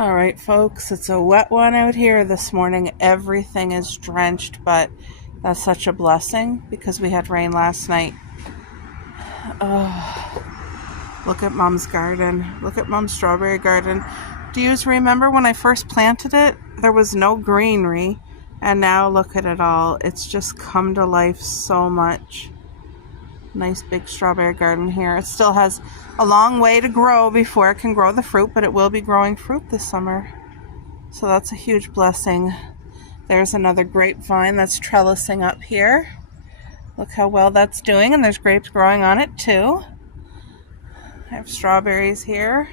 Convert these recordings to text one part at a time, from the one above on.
All right, folks, it's a wet one out here this morning. Everything is drenched, but that's such a blessing because we had rain last night. Oh, look at Mom's garden. Look at Mom's strawberry garden. Do you remember when I first planted it? There was no greenery, and now look at it all. It's just come to life so much. Nice big strawberry garden here. It still has a long way to grow before it can grow the fruit, but it will be growing fruit this summer. So that's a huge blessing. There's another grapevine that's trellising up here. Look how well that's doing, and there's grapes growing on it too. I have strawberries here.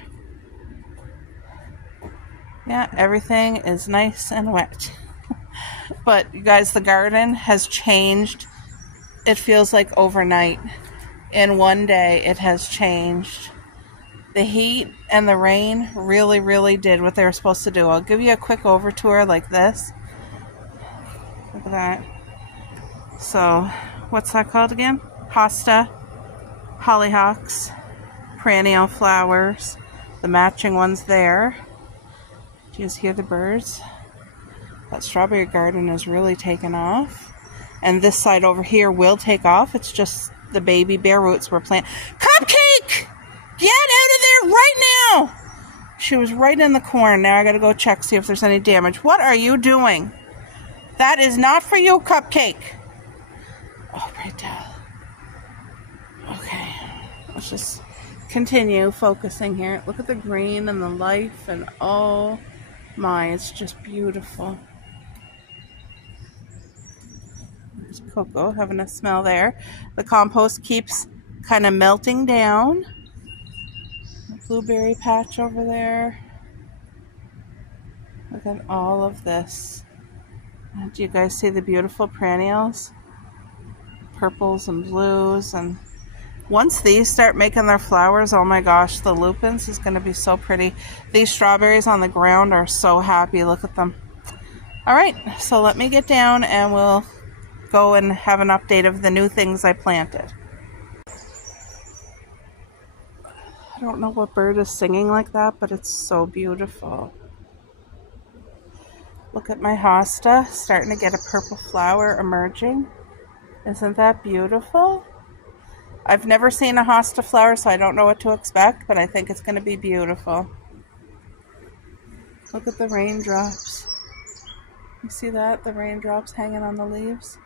Yeah, everything is nice and wet. But you guys, the garden has changed. It feels like overnight. In one day, it has changed. The heat and the rain really did what they were supposed to do. I'll give you a quick over tour like this. Look at that. So, what's that called again? Hosta, hollyhocks, perennial flowers, the matching ones there. Do you guys hear the birds? That strawberry garden is really taken off. And this side over here will take off. It's just the baby bare roots were planted. Cupcake! Get out of there right now! She was right in the corn. Now I gotta go check, see if there's any damage. What are you doing? That is not for you, Cupcake. Oh, right down. Okay. Let's just continue focusing here. Look at the green and the life, and oh my, it's just beautiful. There's Coco having a smell there. The compost keeps kind of melting down. The blueberry patch over there. Look at all of this. Do you guys see the beautiful perennials? Purples and blues. And once these start making their flowers, oh my gosh, the lupins is going to be so pretty. These strawberries on the ground are so happy. Look at them. All right, so let me get down and we'll go and have an update of the new things I planted. I don't know what bird is singing like that, but it's so beautiful. Look at my hosta, starting to get a purple flower emerging. Isn't that beautiful? I've never seen a hosta flower, so I don't know what to expect, but I think it's going to be beautiful. Look at the raindrops. You see that? The raindrops hanging on the leaves.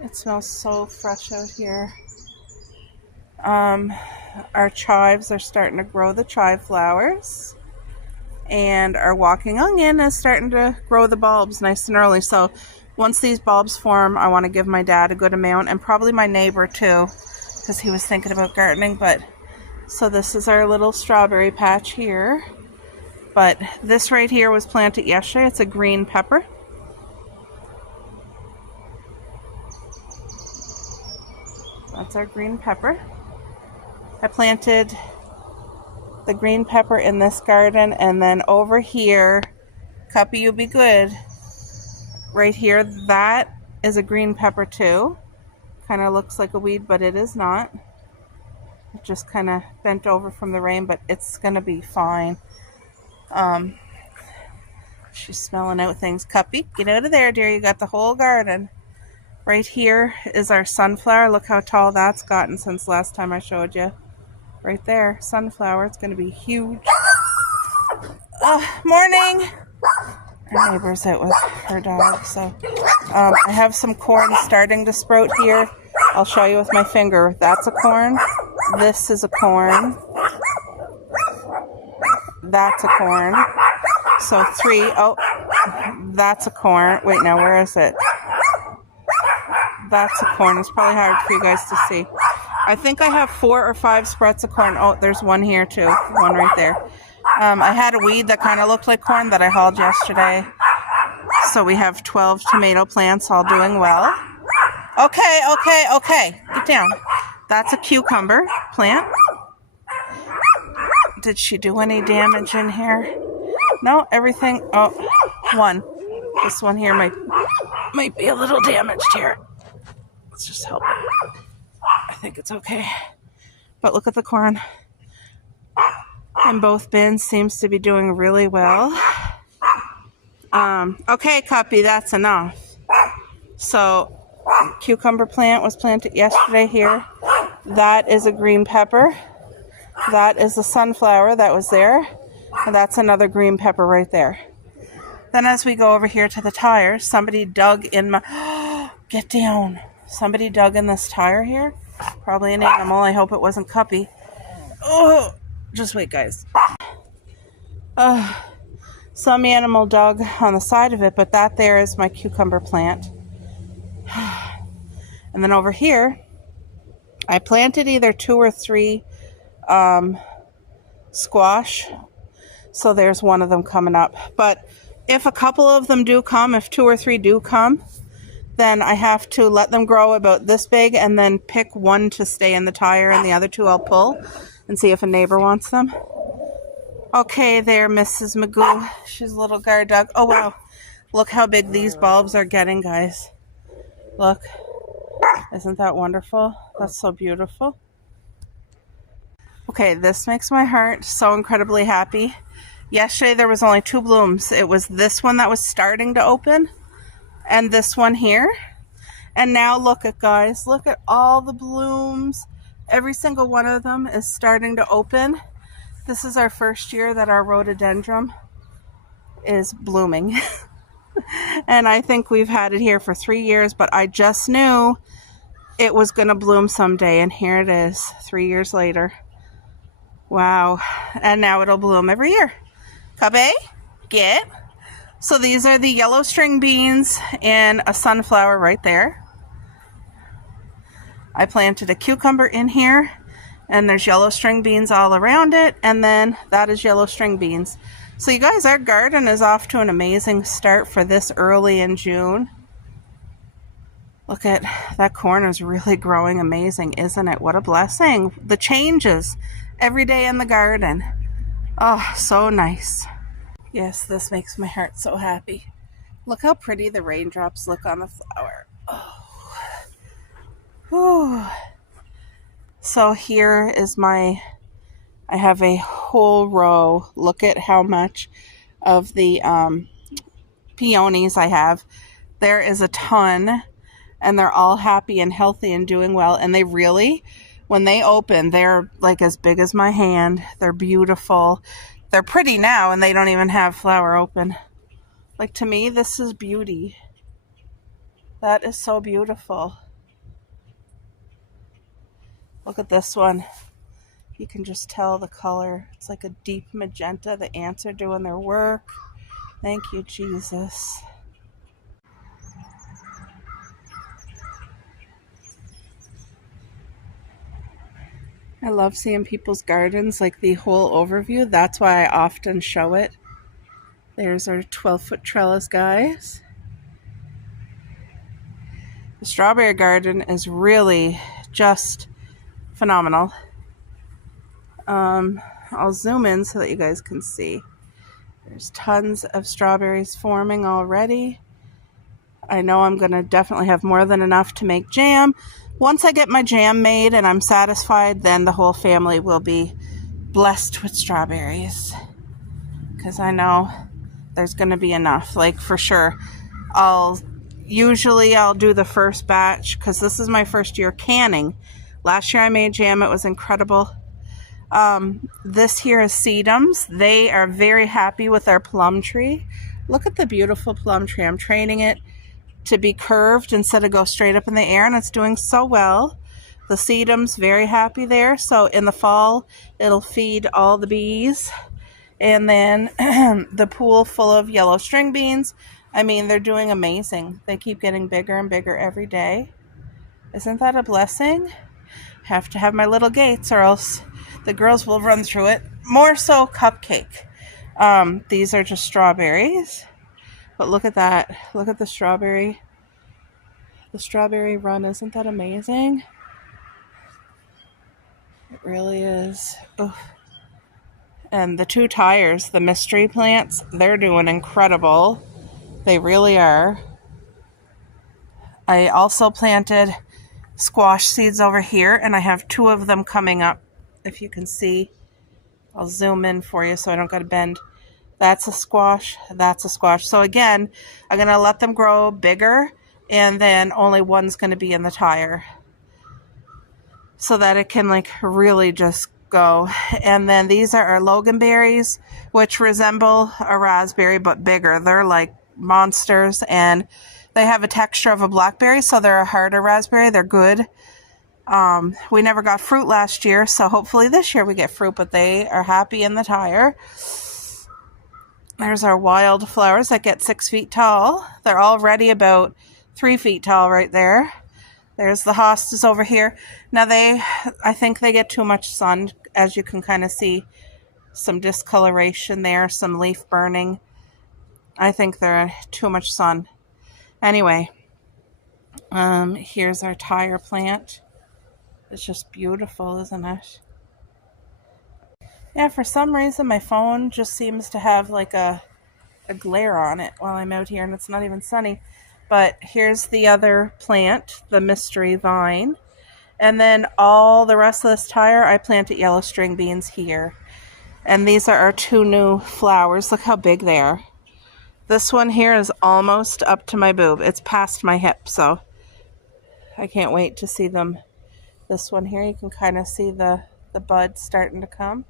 It smells so fresh out here. Our chives are starting to grow the chive flowers. And our walking onion is starting to grow the bulbs nice and early. So once these bulbs form, I want to give my dad a good amount, and probably my neighbor too, because he was thinking about gardening. But so this is our little strawberry patch here. But this right here was planted yesterday. It's a green pepper. That's our green pepper. I planted the green pepper in this garden, and then over here, Cuppy, you be good. Right here, that is a green pepper too. Kind of looks like a weed, but it is not. It just kind of bent over from the rain, but it's gonna be fine. She's smelling out things. Cuppy, get out of there, dear. You got the whole garden. Right here is our sunflower. Look how tall that's gotten since last time I showed you. Right there, sunflower. It's going to be huge. Morning! Our neighbor's out with her dog. So I have some corn starting to sprout here. I'll show you with my finger. That's a corn. This is a corn. That's a corn. So 3. Oh, that's a corn. Wait, now where is it? That's a corn. It's probably hard for you guys to see. I think I have 4 or 5 sprouts of corn. Oh, there's one here too. One right there. I had a weed that kind of looked like corn that I hauled yesterday. So we have 12 tomato plants all doing well. Okay. Get down. That's a cucumber plant. Did she do any damage in here? No, everything. Oh, one. This one here might be a little damaged here. Let's just help it. I think it's okay. But look at the corn. And both bins seems to be doing really well. Okay, Cuppy, that's enough. So, cucumber plant was planted yesterday here. That is a green pepper. That is the sunflower that was there. And that's another green pepper right there. Then as we go over here to the tires, somebody dug in my... Get down. Somebody dug in this tire here. Probably an animal. I hope it wasn't Cuppy. Oh, just wait, guys. Some animal dug on the side of it, but that there is my cucumber plant. And then over here, I planted either 2 or 3 squash. So there's one of them coming up. But if a couple of them do come, if 2 or 3 do come, then I have to let them grow about this big and then pick one to stay in the tire and the other 2 I'll pull and see if a neighbor wants them. Okay, there, Mrs. Magoo. She's a little guard dog. Oh, wow. Look how big these bulbs are getting, guys. Look. Isn't that wonderful? That's so beautiful. Okay, this makes my heart so incredibly happy. Yesterday, there was only 2 blooms. It was this one that was starting to open and this one here. And now look at, guys. Look at all the blooms. Every single one of them is starting to open. This is our first year that our rhododendron is blooming. And I think we've had it here for 3 years, but I just knew it was going to bloom someday. And here it is, 3 years later. Wow. And now it'll bloom every year. Cubby, get. So these are the yellow string beans and a sunflower right there. I planted a cucumber in here. And there's yellow string beans all around it. And then that is yellow string beans. So you guys, our garden is off to an amazing start for this early in June. Look at that corn is really growing amazing, isn't it? What a blessing. The changes every day in the garden. Oh, so nice. Yes, this makes my heart so happy. Look how pretty the raindrops look on the flower. Oh. Whew. So here is I have a whole row. Look at how much of the peonies I have. There is a ton, and they're all happy and healthy and doing well. And they really, when they open, they're like as big as my hand. They're beautiful. They're pretty now, and they don't even have flower open. Like, to me, this is beauty. That is so beautiful. Look at this one. You can just tell the color. It's like a deep magenta. The ants are doing their work. Thank you, Jesus. I love seeing people's gardens, like the whole overview. That's why I often show it. There's our 12-foot trellis, guys. The strawberry garden is really just phenomenal. I'll zoom in so that you guys can see. There's tons of strawberries forming already. I know I'm going to definitely have more than enough to make jam. Once I get my jam made and I'm satisfied, then the whole family will be blessed with strawberries. Because I know there's going to be enough, like for sure. Usually I'll do the first batch because this is my first year canning. Last year I made jam. It was incredible. This here is sedums. They are very happy with our plum tree. Look at the beautiful plum tree. I'm training it to be curved instead of go straight up in the air, and it's doing so well. The sedum's very happy there. So in the fall, it'll feed all the bees. And then the pool full of yellow string beans. I mean, they're doing amazing. They keep getting bigger and bigger every day. Isn't that a blessing? Have to have my little gates or else the girls will run through it. More so cupcake. These are just strawberries. But look at that. Look at the strawberry. The strawberry run. Isn't that amazing? It really is. Oof. And the 2 tires, the mystery plants, they're doing incredible. They really are. I also planted squash seeds over here, and I have 2 of them coming up if you can see. I'll zoom in for you so I don't got to bend. That's a squash. That's a squash. So again, I'm going to let them grow bigger, and then only one's going to be in the tire so that it can like really just go. And then these are our loganberries, which resemble a raspberry but bigger. They're like monsters, and they have a texture of a blackberry, so they're a harder raspberry. They're good. We never got fruit last year, so hopefully this year we get fruit, but they are happy in the tire. There's our wildflowers that get 6 feet tall. They're already about 3 feet tall right there. There's the hostas over here. Now I think they get too much sun, as you can kind of see some discoloration there, some leaf burning. I think they're too much sun. Anyway, here's our tire plant. It's just beautiful, isn't it? Yeah, for some reason my phone just seems to have like a glare on it while I'm out here, and it's not even sunny. But here's the other plant, the mystery vine. And then all the rest of this tire, I planted yellow string beans here. And these are our 2 new flowers. Look how big they are. This one here is almost up to my boob. It's past my hip, so I can't wait to see them. This one here, you can kind of see the buds starting to come.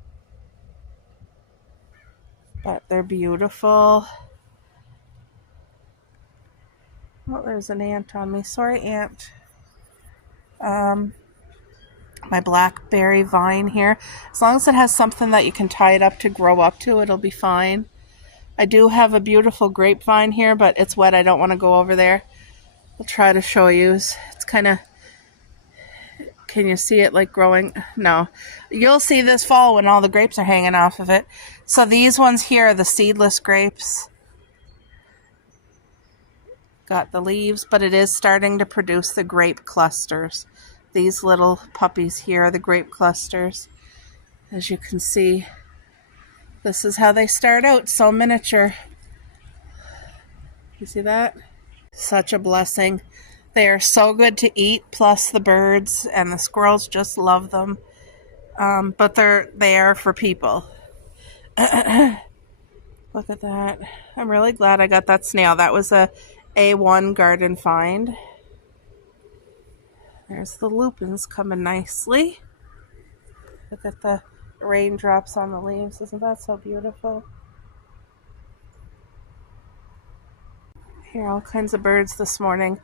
But they're beautiful. Oh, there's an ant on me. Sorry, ant. My blackberry vine here. As long as it has something that you can tie it up to grow up to, it'll be fine. I do have a beautiful grapevine here, but it's wet. I don't want to go over there. I'll try to show you. It's kind of... Can you see it like growing? No. You'll see this fall when all the grapes are hanging off of it. So these ones here are the seedless grapes. Got the leaves, but it is starting to produce the grape clusters. These little puppies here are the grape clusters. As you can see, this is how they start out, so miniature. You see that? Such a blessing. They are so good to eat, plus the birds and the squirrels just love them. But they are for people. Look at that. I'm really glad I got that snail. That was a A1 garden find. There's the lupins coming nicely. Look at the raindrops on the leaves. Isn't that so beautiful? Here are all kinds of birds this morning.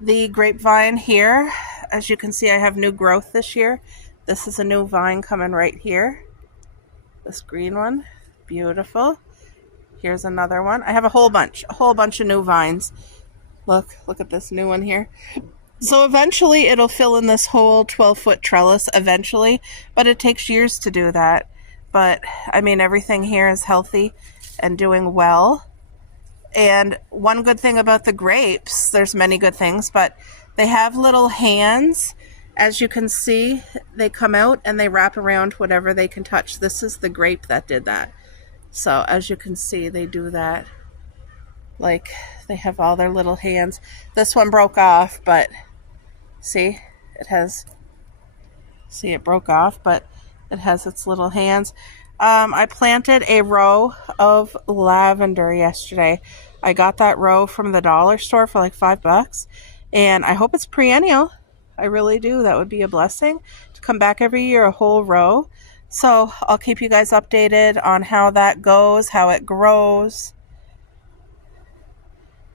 The grapevine here, as you can see, I have new growth this year. This is a new vine coming right here. This green one, beautiful. Here's another one. I have a whole bunch of new vines. Look at this new one here. So eventually it'll fill in this whole 12-foot trellis eventually, but it takes years to do that. But I mean, everything here is healthy and doing well. And one good thing about the grapes, there's many good things, but they have little hands. As you can see, they come out and they wrap around whatever they can touch. This is the grape that did that. So as you can see, they do that. Like, they have all their little hands. This one broke off, but see, it broke off, but it has its little hands. I planted a row of lavender yesterday. I got that row from the dollar store for like $5, and I hope it's perennial. I really do. That would be a blessing to come back every year, a whole row. So I'll keep you guys updated on how that goes, how it grows.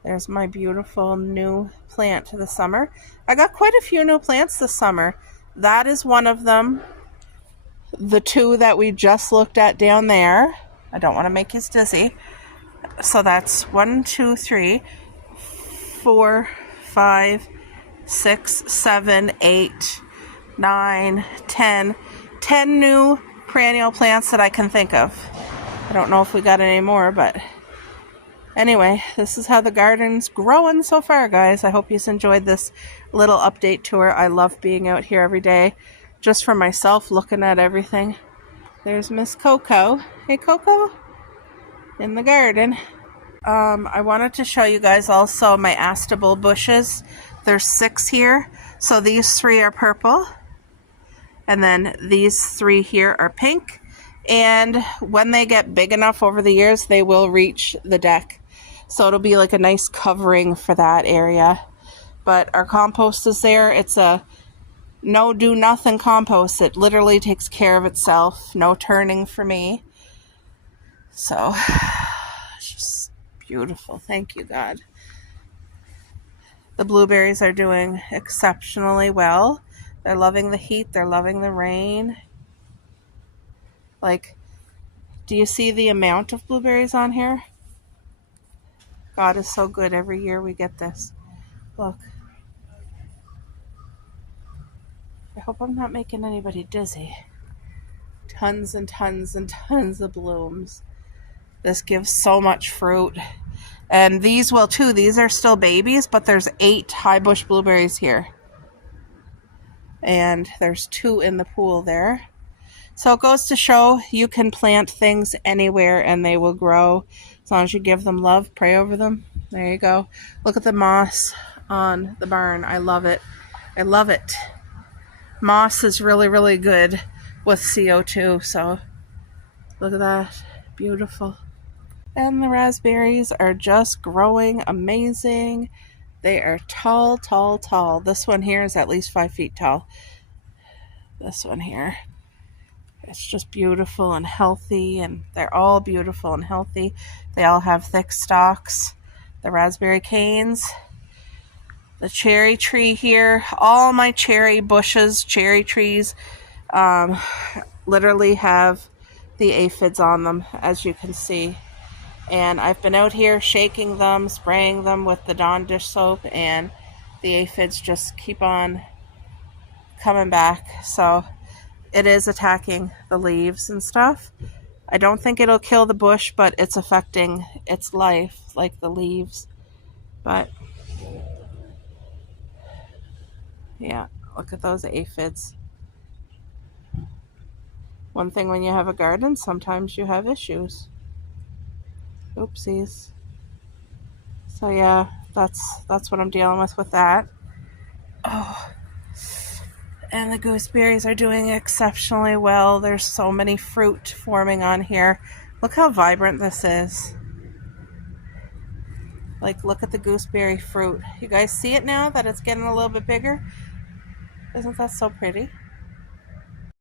There's my beautiful new plant this summer. I got quite a few new plants this summer. That is one of them. The 2 that we just looked at down there. I don't want to make you dizzy. So that's 1, 2, 3, 4, 5, 6, 7, 8, 9, 10. 10 new perennial plants that I can think of. I don't know if we got any more, but anyway, this is how the garden's growing so far, guys. I hope you enjoyed this little update tour. I love being out here every day, just for myself, looking at everything. There's Miss Coco. Hey, Coco. In the garden. I wanted to show you guys also my Astable bushes. There's 6 here. So these 3 are purple. And then these 3 here are pink. And when they get big enough over the years, they will reach the deck. So it'll be like a nice covering for that area. But our compost is there. It's a no do nothing compost. It literally takes care of itself. No turning for me. So it's just beautiful. Thank you, God. The blueberries are doing exceptionally well. They're loving the heat. They're loving the rain. Like, do you see the amount of blueberries on here? God is so good. Every year we get this. Look. I hope I'm not making anybody dizzy. Tons and tons and tons of blooms. This gives so much fruit. And these will too. These are still babies, but there's 8 high bush blueberries here. And there's 2 in the pool there. So it goes to show you can plant things anywhere and they will grow as long as you give them love, pray over them. There you go. Look at the moss on the barn. I love it. I love it. Moss is really, really good with CO2. So look at that. Beautiful. And the raspberries are just growing amazing. They are tall, tall, tall. This one here is at least 5 feet tall. This one here. It's just beautiful and healthy, and they're all beautiful and healthy. They all have thick stalks. The raspberry canes. The cherry tree here. All my cherry bushes, cherry trees, literally have the aphids on them, as you can see. And I've been out here shaking them, spraying them with the Dawn dish soap, and the aphids just keep on coming back. So it is attacking the leaves and stuff. I don't think it'll kill the bush, but it's affecting its life, like the leaves. But yeah, look at those aphids. One thing when you have a garden, sometimes you have issues. Oopsies. So yeah, that's what I'm dealing with that. Oh. And the gooseberries are doing exceptionally well. There's so many fruit forming on here. Look how vibrant this is. Like, look at the gooseberry fruit. You guys see it now that it's getting a little bit bigger? Isn't that so pretty?